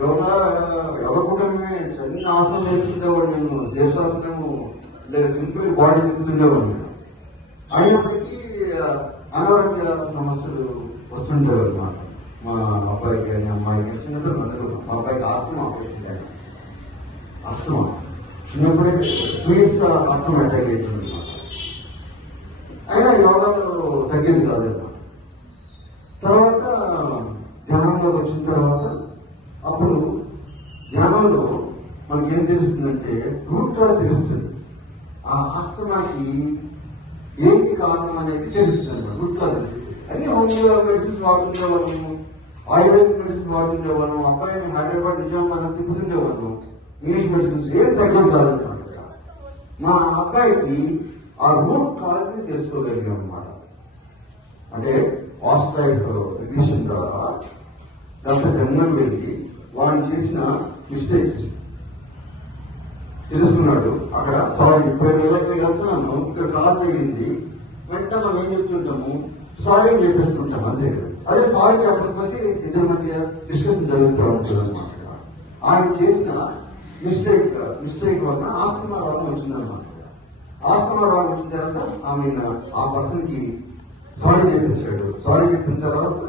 యోగా యోగ కూటమే చిన్న ఆసనం చేసుకుంటేవాడు, నేను శీర్షాసనము లేదా సింపుల్ బాడీ తిప్పుతుండేవాడు. అయినప్పటికీ అనారోగ్య సమస్యలు వస్తుండేవారు అన్నమాట. మా అబ్బాయికి కానీ అమ్మాయికి చిన్నప్పుడు అందరూ. మా అబ్బాయికి ఆస్తమా ఆపరేషన్ అయ్యాను. ఆస్తమా చిన్నప్పుడే 2 years ఆస్తమా అటాక్ అవుతుంది అనమాట. అయినా యోగాలో తగ్గింది కాదన్నమాట. తర్వాత ధ్యానంలోకి వచ్చిన తర్వాత అప్పుడు ధ్యానంలో మనకేం తెలుస్తుందంటే రూట్ కాజ్ తెలుస్తుంది. ఆ ఆస్తమాకి ఏంటి కారణం అనేది తెలుస్తుంది అన్నమాట. రూట్ కాజ్ తెలుస్తుంది. అన్ని హోమియో మెడిసిన్స్ వాడుతుండేవాళ్ళము, ఆయుర్వేదిక్ మెడిసిన్ వాడుతుండేవాళ్ళం, అబ్బాయిని హైదరాబాద్ నిజామాబాద్ తిప్పుతుండేవాళ్ళం. ఇంగ్లీష్ మెడిసిన్స్ ఏం తగ్గదు కాదన్నమాట. మా అబ్బాయికి ఆ రూట్ కాజ్ ని తెలుసుకోగలిగాం అన్నమాట. అంటే పాస్ట్ లైఫ్ రివిజన్ ద్వారా గత జన్మం వెళ్ళి వాడు చేసిన మిస్టేక్స్ తెలుసుకున్నాడు. అక్కడ సారీ ఇప్పుడు వెళ్తున్నాను, ఇక్కడ కాల్ తగిలింది, వెంటనే మనం ఏం చెప్తుంటాము, సారీ చెప్పేస్తుంటాం అంతే. అదే సారీ చెప్పకపోతే ఇద్దరి మధ్య డిస్కషన్ జరుగుతూ ఉంటుంది అన్నమాట. ఆయన చేసిన మిస్టేక్ వల్ల ఆస్తమా రోగం వచ్చిందన్నమాట. ఆస్తమా రోగం వచ్చిన తర్వాత ఆ పర్సన్ కి సారీ చెప్పేశాడు. సారీ చెప్పిన తర్వాత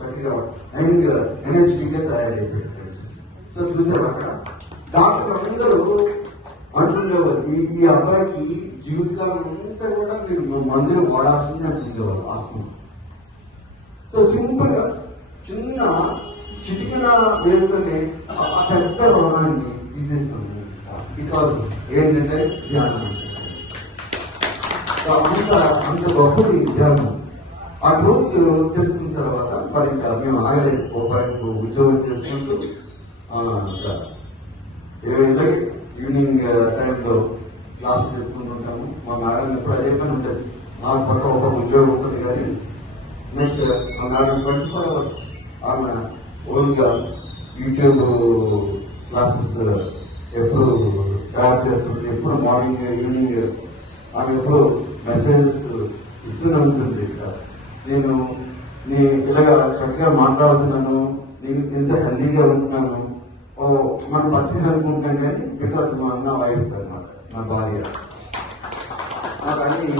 చక్కగా ఎనర్జీగా తయారైపోయాడు ఫ్రెండ్స్. సో చూసారు అక్కడ డాక్టర్ అందరూ అంటుండేవారు, ఈ అబ్బాయికి జీవితకాలం అంతా కూడా మీరు మందులు వాడాల్సిందే అంటుండేవారు ఆస్తమా. సో సింపుల్ గా చిన్న చిటికన వేరుకనే ఆ పెద్ద రోగాన్ని తీసేసాము. బికాజ్ ఏంటంటే ధ్యానం. అంత గొప్పది ధ్యానం. ఆ గ్రూప్ తెలిసిన తర్వాత మరి ఇంకా మేము ఆగలేదు. రూపాయలకు ఉద్యోగం చేసుకుంటూ ఈవినింగ్ టైంలో క్లాస్ పెట్టుకుంటుంటాము. మా మేడం ఎప్పుడు అదే పని ఉంటుంది. నాకు పక్క ఒక ఉద్యోగం ఉంటుంది కానీ నెక్స్ట్ మా మేడం 24 hours ఆమె ఓన్గా యూట్యూబ్ క్లాసెస్ ఎప్పుడు తయారు చేస్తుంది. ఎప్పుడు మార్నింగ్ ఈవినింగ్ ఆమె ఎప్పుడు మెసేజెస్ ఇస్తూనే ఉంటుంది. ఇక్కడ నేను నీ ఇలాగా చక్కగా మాట్లాడుతున్నాను, నేను ఎంత హెల్దీగా ఉంటున్నాను, మనం పర్చేజ్ అనుకుంటున్నాం కానీ బికాజ్ మా అన్న వైఫ్ అన్నమాట, నా భార్య నాకు అన్ని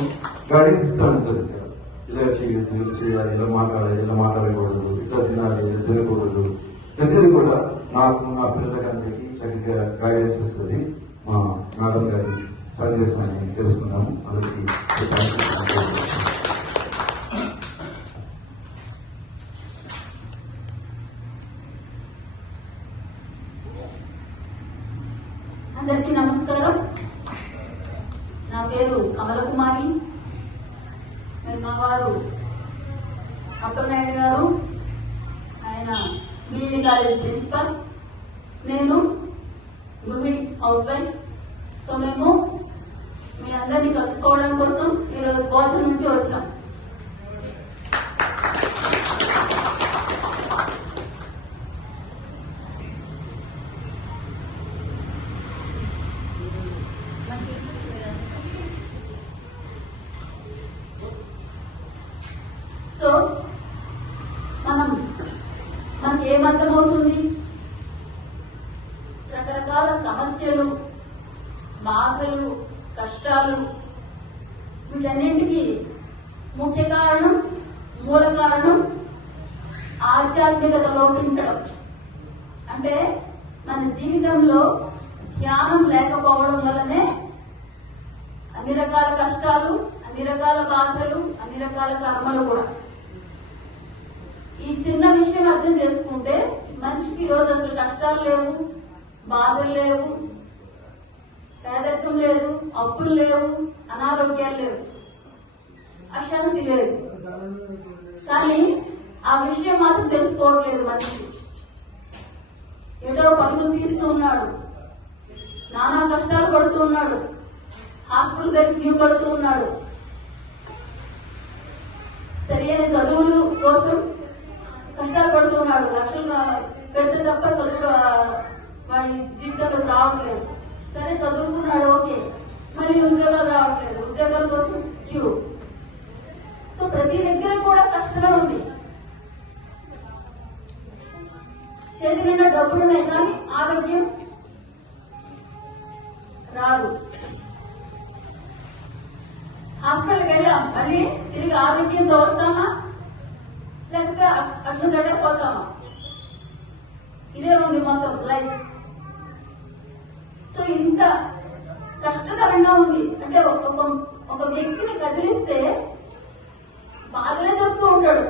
గైడెన్స్ ఇస్తూ ఉంటుంది. ఇలా చేయాలి, ఇలా మాట్లాడాలి, ఇలా మాట్లాడకూడదు, ఇట్లా తినాలి, ఇలా తినకూడదు, ప్రతిదీ కూడా నాకు నా పిల్లలకందరికీ చక్కగా గైడెన్స్ ఇస్తుంది. మా మేడం గారి సందేశాన్ని తెలుసుకున్నాము. అందరికీ అందరికీ నమస్కారం. నా పేరు కమల కుమారి. మా వారు అప్పలనాయుడు గారు, ఆయన బీఈడీ కాలేజ్ ప్రిన్సిపల్, నేను గృహిణి హౌస్ వైఫ్. సో మేము మీ అందరినీ కలుసుకోవడం కోసం ఈరోజు బోధన నుంచి వచ్చాం. సో మనకి ఏమర్థమవుతుంది, రకరకాల సమస్యలు, బాధలు, కష్టాలు, వీటన్నింటికి ముఖ్య కారణం, మూల కారణం ఆధ్యాత్మికత లోపించడం. అంటే మన జీవితంలో ధ్యానం లేకపోవడం వల్లనే అన్ని రకాల కష్టాలు, అన్ని రకాల బాధలు, అన్ని రకాల కర్మలు కూడా. ఈ చిన్న విషయం అర్థం చేసుకుంటే మనిషికి ఈరోజు అసలు కష్టాలు లేవు, బాధలు లేవు, పేదరికం లేదు, అప్పులు లేవు, అనారోగ్యాలు లేవు, అశాంతి లేదు. కానీ ఆ విషయం మాత్రం తెలుసుకోవట్లేదు మనిషి. ఏదో పనులు తీస్తూ ఉన్నాడు, నానా కష్టాలు పడుతూ ఉన్నాడు, హాస్పిటల్ దగ్గర క్యూ పడుతూ ఉన్నాడు, సరైన చదువుల కోసం కష్టాలు పడుతున్నాడు, లక్షలు పెడితే తప్ప చదువు వాడి జీవితంలో రావట్లేదు. సరే చదువుకున్నాడు, ఓకే, మళ్ళీ ఉద్యోగాలు రావట్లేదు, ఉద్యోగాల కోసం క్యూ. సో ప్రతి దగ్గర కూడా కష్టమే ఉంది. చేతి నిండా డబ్బులున్నాయి కానీ ఆరోగ్యం రాదు. హాస్పిటల్కి వెళ్ళాం, మళ్ళీ తిరిగి ఆరోగ్యంతో వస్తామా లేకపోతే అసలు గడకపోతామా? ఇదే ఉంది మొత్తం లైఫ్. సో ఇంత కష్టతరంగా ఉంది. అంటే ఒక వ్యక్తిని కదిలిస్తే బాధలే చెప్తూ ఉంటాడు.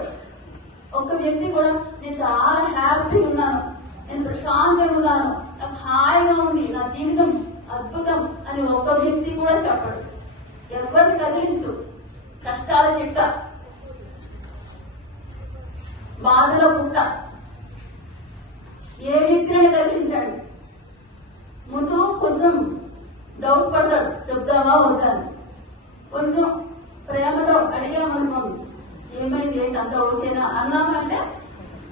ఒక వ్యక్తి కూడా నేను చాలా హ్యాపీగా ఉన్నాను, నేను ప్రశాంతంగా ఉన్నాను, నాకు హాయిగా ఉంది, నా జీవితం అద్భుతం అని ఒక వ్యక్తి కూడా చెప్పడు. ఎవరిని కదిలించు, కష్టాల చిట్ట, బాధల పుట్ట, ఏ వ్యక్తిని కదిలించాడు? ముందు కొంచెం డౌట్ పడతాడు, చెప్దామా వద్దాను. కొంచెం ప్రేమతో అడిగామనుకోండి, ఏమైంది ఏంటి అంత ఓకేనా అన్నామంటే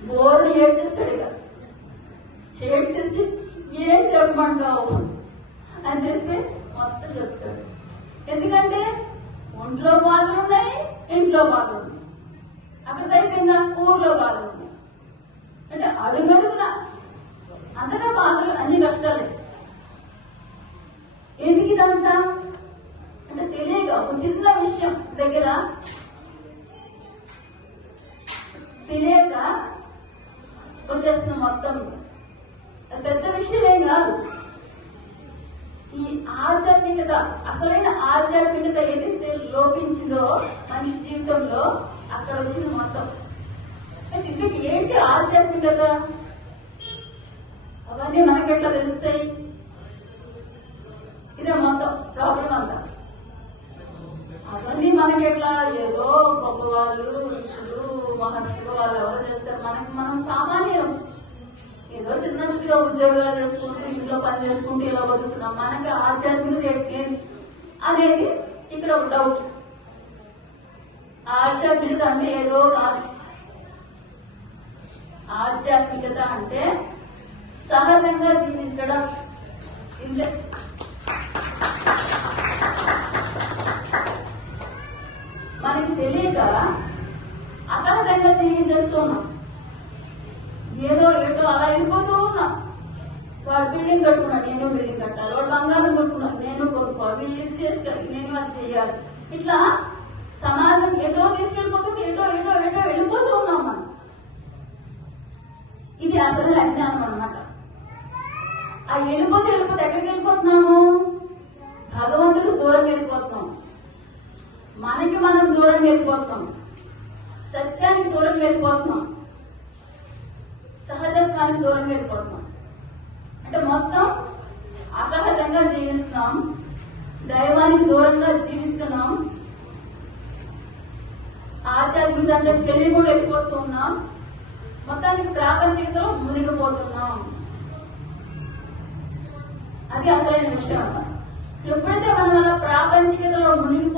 బోర్ని ఏడ్ చేస్తాడు. ఇక ఏడ్ చేసి ఏం చెప్పమంటావు అని చెప్పి మొత్తం చెప్తాడు. ఎందుకంటే ఒంట్లో బాధలు ఉన్నాయి, ఇంట్లో బాధలు ఉన్నాయి, అక్కడ అయిపోయిందా ఊర్లో బాధలు ఉన్నాయి. అంటే అడుగడుగునా అంతటా బాధలు, అన్ని కష్టాలే. ఎందుకు ఇదంతా అంటే తెలియక ఒక చిన్న విషయం దగ్గర తెలియక వచ్చేస్తున్నాం మొత్తం. పెద్ద విషయం ఏం కాదు. ఈ ఆధ్యాత్మికత, అసలైన ఆధ్యాత్మికత ఏదైతే లోపించిందో మనిషి జీవితంలో అక్కడ వచ్చింది మొత్తం. ఇది ఏంటి ఆధ్యాత్మికత? అవన్నీ మనకెట్లా తెలుస్తాయి? ఇదే మొత్తం ప్రాబ్లం అంతా. అవన్నీ మనకెట్లా ఏదో గొప్ప వాళ్ళు, ఋషులు, మహర్షులు వాళ్ళు ఎవరు చేస్తారు. మనం సామాన్యం, ఏదో చిన్న చిన్నగా ఉద్యోగాలు చేసుకుంటూ ఇంట్లో పని చేసుకుంటూ ఇలా బతుకుతున్నాం. మనకి ఆధ్యాత్మికత అనేది ఇక్కడ ఒక డౌట్. ఆధ్యాత్మికత అంటే ఏదో కాదు. ఆధ్యాత్మికత అంటే సహజంగా జీవించడం. ఇంతే. మనకి తెలియక అసహజంగా జీవించేస్తున్నాం. ఏదో ఏటో అలా వెళ్ళిపోతూ ఉన్నాం. వాడు బిల్డింగ్ కట్టుకున్నాడు, నేను బిల్డింగ్ కట్టాలి. వాడు బంగారం కొట్టుకున్నాడు, నేను కొనుక్కోవాలి. వీళ్ళు ఇది చేసుకోవాలి, నేను అది చేయాలి. ఇట్లా సమాజం ఎటో తీసుకెళ్ళిపోతుంటే ఎటో ఎటో ఎటో వెళ్ళిపోతూ ఉన్నాం మనం. ఇది అసలు అజ్ఞానం అన్నమాట. ఆ వెళ్ళిపోతే ఎక్కడికి వెళ్ళిపోతున్నాము? భగవంతుడు దూరం వెళ్ళిపోతున్నాం, మనకి మనం దూరం వెళ్ళిపోతున్నాం, సత్యానికి దూరం వెళ్ళిపోతున్నాం, సహజత్వానికి దూరం వెళ్ళిపోతున్నాం. అంటే మొత్తం అసహజంగా జీవిస్తున్నాం, దైవానికి దూరంగా జీవిస్తున్నాం, ఆధ్యాత్మిక అంటే తెలివి కూడా వెళ్ళిపోతూ ఉన్నాం, మొత్తానికి ప్రాపంచికతలో మునిగిపోతున్నాం. అది అసలైన విషయం. ఎప్పుడైతే మనం అలా ప్రాపంచికతలో మునిగి